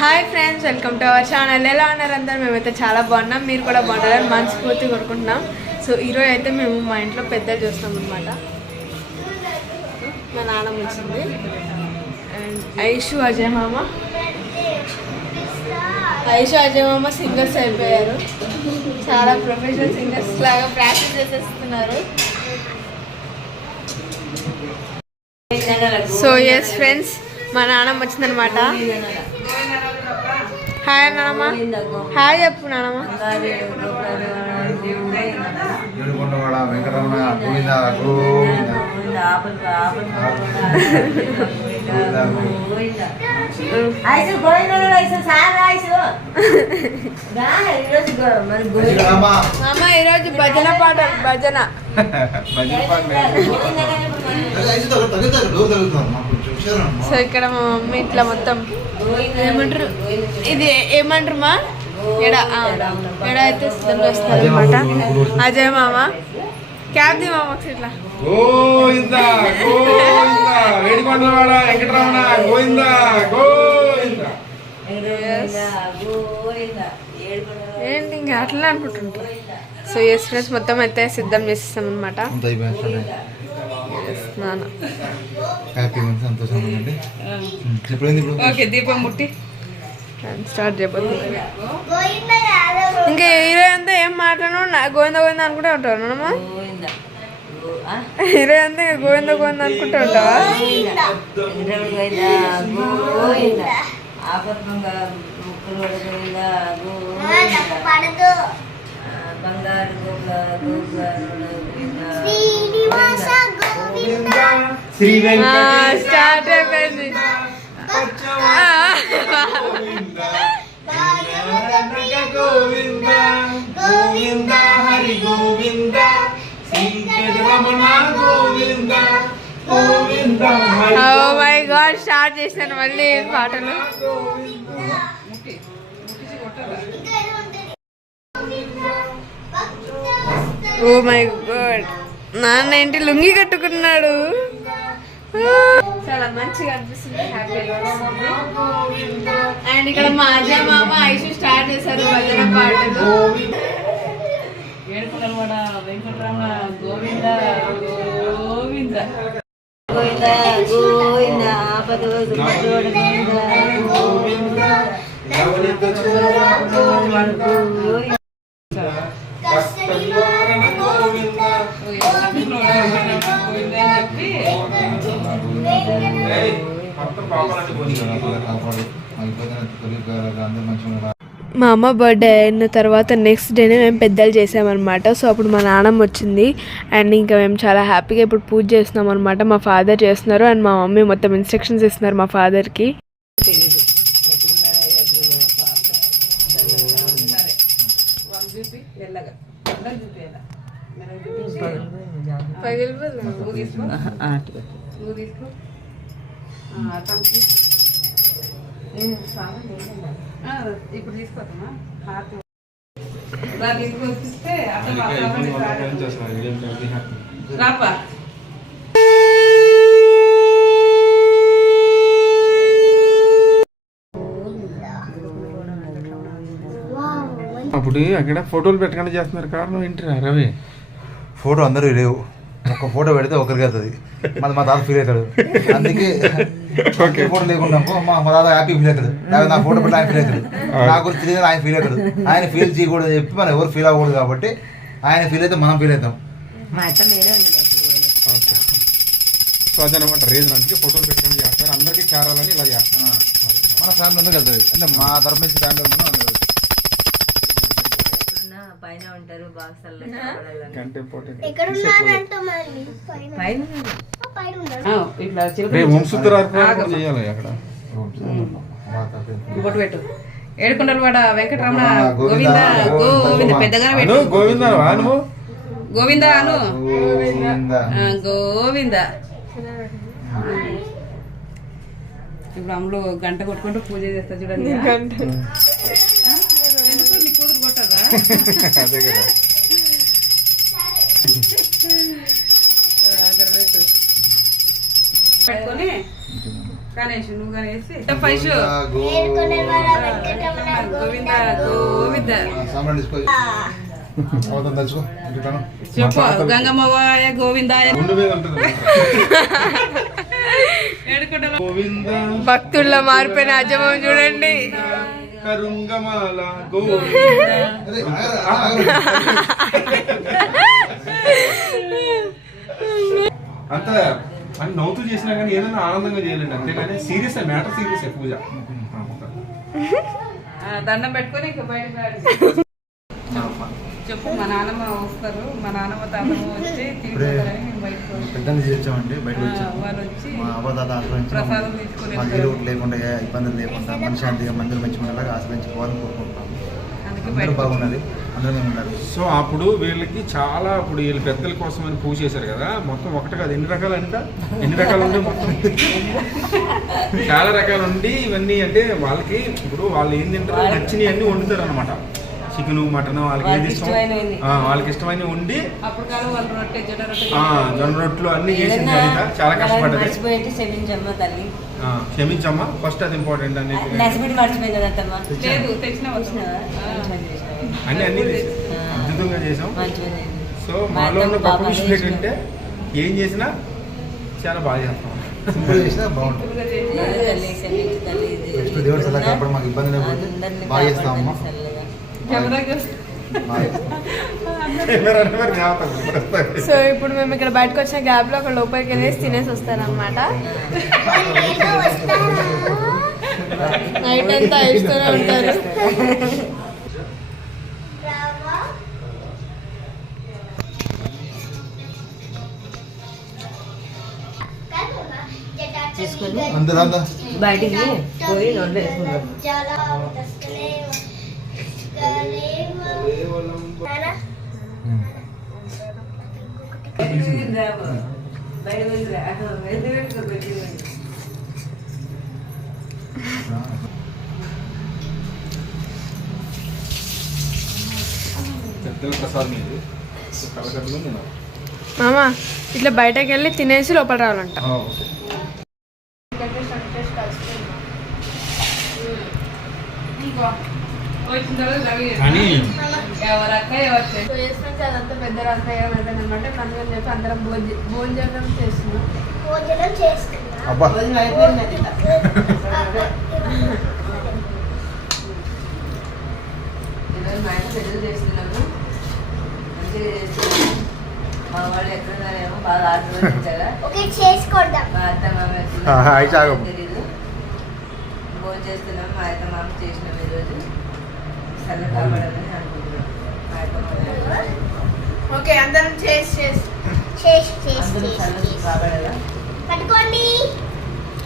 Hi friends, welcome to our channel. ఎలా ఉన్నారు అందరు? మేమైతే చాలా బాగున్నాం, మీరు కూడా బాగున్నారని మనస్ఫూర్తి కోరుకుంటున్నాం. సో ఈరోజు అయితే మేము మా ఇంట్లో పెద్దలు చూస్తాం అనమాట. మా నాన్నమ్మ వచ్చింది అండ్ ఐషు అజయ్ మామ సింగర్స్ అయిపోయారు. చాలా ప్రొఫెషనల్ సింగర్స్ లాగా ప్రాక్టీస్ చేసేస్తున్నారు. సో ఎస్ ఫ్రెండ్స్, మా నాన్నమ్మ వచ్చిందనమాట. హాయ్ నానమ్మ, హాయ్ చెప్పు నానమ్మ. మామ ఈరోజు భజన పాట, భజన. సో ఇక్కడ మా మమ్మీ ఇట్లా మొత్తం ఏమంటారు, ఇది ఏమంటారు మా ఎడ అయితే సిద్ధం చేస్తారు అనమాట. అజయ్ మామ క్యాబ్ ది మామ ఇట్లా ఏంటి ఇంకా అట్లా అనుకుంటుంటారు. సో ఎస్ ఫ్రెండ్స్, మొత్తం అయితే సిద్ధం చేసేస్తాం అనమాట. దీపం ముట్టి స్టార్ట్ చేయబోతుంది. ఇంకా హీరో అంతా ఏం మాట్లాడను, గోవింద గోవింద అనుకుంటే ఉంటావు నాన్నమ్మా. హీరో అంతా గోవింద గోవింద అనుకుంటూ ఉంటావా? స్టార్ట్ అయిపోయింది. ఓ మై గాడ్, స్టార్ట్ చేశాను మళ్ళీ పాటలు. ఓ మై గాడ్, నాన్న ఏంటి లుంగి కట్టుకున్నాడు. చాలా మంచిగా అనిపిస్తుంది, హ్యాపీగా అనిపిస్తుంది. అండ్ ఇక్కడ మా అజయ్ మామ ఐషు స్టార్ట్ చేశారు భజన పాటలు. ఏడుకున్నమాట వెంకటరమణ గోవింద గోవింద గోవింద గోవింద ఆపద మా అమ్మ బర్త్డే అయిన తర్వాత నెక్స్ట్ డేనే మేము పెద్దలు చేసామన్నమాట. సో అప్పుడు మా నాన్నమ్మ వచ్చింది అండ్ ఇంకా మేము చాలా హ్యాపీగా ఇప్పుడు పూజ చేస్తున్నాం అనమాట. మా ఫాదర్ చేస్తున్నారు అండ్ మా మమ్మీ మొత్తం ఇన్స్ట్రక్షన్స్ ఇస్తున్నారు మా ఫాదర్కి. ఇప్పుడు తీసుకోవద్దమ్మా. రాపా అప్పుడు అక్కడ ఫోటోలు పెట్టకుండా చేస్తున్నారు. కారణం ఏంటి రవి? ఫోటో అందరూ లేవు, ఒక ఫోటో పెడితే ఒకరికి వెళ్తుంది, మళ్ళీ మా తాత ఫీల్ అవుతాడు. అందుకే ఫోటో లేకుండా మా తాత హ్యాపీ ఫీల్ అవుతాడు. నా ఫోటో పెట్టి ఆయన ఫీల్ అవుతాడు, నా గురించి తెలియదు ఆయన ఫీల్ అవుతాడు. ఆయన ఫీల్ చేయకూడదు చెప్పి మనం ఎవరు ఫీల్ అవ్వకూడదు కాబట్టి ఆయన ఫీల్ అయితే మనం ఫీల్ అవుతాం. సో అదనమాట రీజన్. అందుకే ఫోటోలు పెట్టకుండా చేస్తారు, అందరికీ చేరాలని ఇలా చేస్తాం. మన ఫ్యామిలీ అందరికి వెళ్తుంది, అంటే మా తరఫు నుంచి ఫ్యామిలీ పైన ఉంటారు ఇంకోటి పెట్టు. ఏడుకుంటారు వాడ వెంకటరమణ గోవింద గోవింద పెద్దగా పెట్టు. గోవింద గోవింద అను గోవింద. ఇప్పుడు అమ్ములు గంట కొట్టుకుంటూ పూజ చేస్తా చూడండి. కూతురు కొట్టదా? అదే కదా. అక్కడ పెట్టు పెట్టుకొని గణేష్ నువ్వు గణేష్ ఫైవ్ గోవింద గోవింద సాంబ్రాణి తీసుకో అవతం తెలుసుకో ఇంటిటాను చెప్పు గంగమ్మవాయ గోవిందాయ గోవింద భక్తుల్లో మారిపోయిన అజమం చూడండి. కరుంగమాల గోవింద అంత అని నవ్వుతూ చేసినా కానీ ఏదైనా ఆనందంగా చేయాలండి, అంతేగాని సీరియస్ మ్యాటర్ సీరియస్ పూజ. దండం పెట్టుకొని ఇంకా బయటకు చెప్పు. మా నాన్నమ్మ వస్తారు, మా నాన్నమ్మ తాతమ్మ వచ్చి తీసుకుంటారని మేము బయటకు పెద్దలు చేసామండి. బయట వాళ్ళు వచ్చి మా అవ్వదాత ఆశ్రయించి ప్రసాదం తీసుకుని మాకు ఏ లోటు లేకుండా ఏ ఇబ్బందులు లేకుండా మనశాంతిగా మందిరం మంచి ఉండేలాగా ఆశ్రయించుకోవాలని కోరుకుంటున్నాం. అందుకే అందరూ బాగుండాలి, అందరూ మేము ఉండాలి. సో అప్పుడు వీళ్ళకి చాలా ఇప్పుడు వీళ్ళ పెద్దల కోసం అని పూజ చేశారు కదా, మొత్తం ఒకటి కాదు ఎన్ని రకాలు అంట, ఎన్ని రకాలు ఉండే మొత్తం చాలా రకాలు ఉండి ఇవన్నీ అంటే వాళ్ళకి ఇప్పుడు వాళ్ళు ఏం తింటారో నచ్చినవి అన్ని వండుతారు అనమాట. చికెన్ మటన్ వాళ్ళకి ఏది ఇష్టం వాళ్ళకి ఇష్టమైన వండి అప్పుడు కాలం వాళ్ళు రొట్టె జొన్న రొట్టె జొన్న రొట్టెలు అన్ని చేసింది అనిత. చాలా కష్టపడ్డది. క్షమించమ్మ తల్లి. క్షమించమ్మా, ఫస్ట్ అది ఇంపార్టెంట్ అనేది. నసిబిడి మర్చిపోయింది కదా అత్తమ్మ. లేదు తెచ్చిన అన్ని అద్భుతంగా చేసాం. మంచిగా సో మాలో ఉన్న గొప్ప విషయం ఏంటంటే ఏం చేసినా చాలా బాగా చేస్తాం. సింపుల్ చేసినా బాగుంటుంది. తల్లి క్షమించు తల్లి. నెక్స్ట్ దేవుడు సలహా కాపాడు, మాకు ఇబ్బంది లేకపోతే బాగా చేస్తామమ్మా. సో ఇప్పుడు మేము ఇక్కడ బయటకు వచ్చిన గ్యాప్ లో ఒక లోపలికి వెళ్ళేసి తినేసి వస్తారనమాట. నైట్ అంతా ఇస్తూనే ఉంటారు. తీసుకొని అందరూ అందా బయటికి పోయి నోట్లో వేసుకుంటాం. పెద్దల ప్రసాదం ఇది కలకత్తాలో నేను మామ ఇట్లా బయటకు వెళ్ళి తినేసి లోపల రావాలంట. కానీ అదంతా పెద్ద అనమాట. అందుకని చెప్పి అందరం భోజనం చేస్తున్నాం. అబ్బా మా ఆయన పెద్దలు చేస్తున్నాము, మంచిగా చేస్తున్నాము. మా వాళ్ళు ఎక్కడున్నారేమో బాగా ఆశీర్వదించారా. మా అత్త మామ తెలీదు. భోజనం చేస్తున్నాం. మా అత్త మామ చేసినాం ఈరోజు. సన్న కాపాడాలని అనుకుంటున్నాం. మా అత్త మామ ఓకే అందరం చేసి అందరూ సన్న కాపాడాలా. పట్టుకోండి.